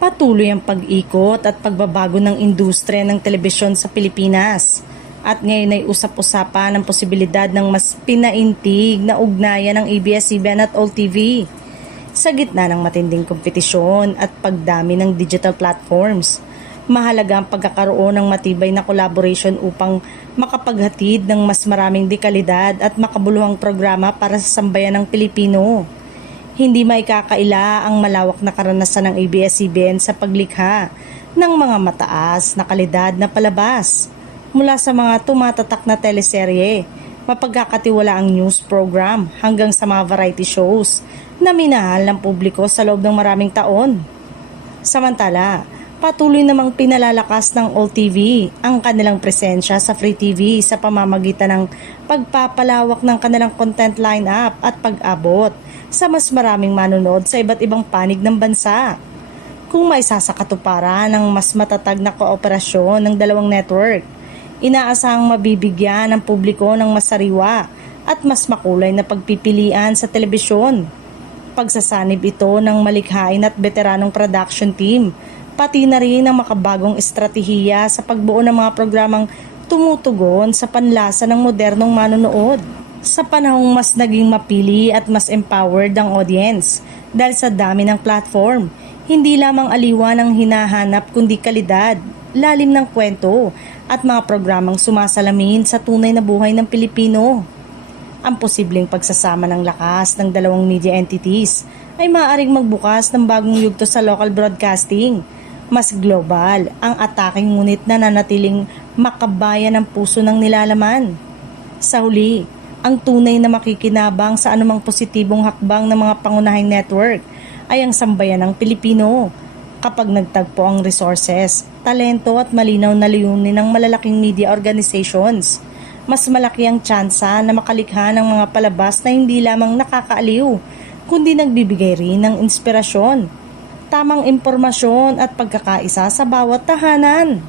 Patuloy ang pag-ikot at pagbabago ng industriya ng telebisyon sa Pilipinas. At ngayon ay usap-usapan ang posibilidad ng mas pinaintig na ugnayan ng ABS-CBN at OLTV. Sa gitna ng matinding kompetisyon at pagdami ng digital platforms, mahalaga ang pagkakaroon ng matibay na collaboration upang makapaghatid ng mas maraming dekalidad at makabuluhang programa para sa sambayan ng Pilipino. Hindi maikakaila ang malawak na karanasan ng ABS-CBN sa paglikha ng mga mataas na kalidad na palabas. Mula sa mga tumatatak na teleserye, mapagkakatiwalaang news program hanggang sa mga variety shows na minahal ng publiko sa loob ng maraming taon. Samantala, patuloy namang pinalalakas ng OLTV ang kanilang presensya sa Free TV sa pamamagitan ng pagpapalawak ng kanilang content lineup at pag-abot sa mas maraming manonood sa iba't ibang panig ng bansa. Kung maisasakatuparan ng mas matatag na kooperasyon ng dalawang network, inaasahang mabibigyan ng publiko ng masariwa at mas makulay na pagpipilian sa telebisyon. Pagsasanib ito ng malikhain at veteranong production team, pati na rin ang makabagong estratehiya sa pagbuo ng mga programang tumutugon sa panlasa ng modernong manonood. Sa panahong mas naging mapili at mas empowered ang audience dahil sa dami ng platform, hindi lamang aliwan ang hinahanap kundi kalidad, lalim ng kwento at mga programang sumasalamin sa tunay na buhay ng Pilipino. Ang posibleng pagsasama ng lakas ng dalawang media entities ay maaaring magbukas ng bagong yugto sa local broadcasting. Mas global ang atake ngunit nananatiling makabayan ang puso ng nilalaman. Sa huli, ang tunay na makikinabang sa anumang positibong hakbang ng mga pangunahing network ay ang sambayan ng Pilipino. Kapag nagtagpo ang resources, talento at malinaw na layunin ng malalaking media organizations, mas malaki ang tsansa na makalikha ng mga palabas na hindi lamang nakakaaliw, kundi nagbibigay rin ng inspirasyon, tamang impormasyon at pagkakaisa sa bawat tahanan.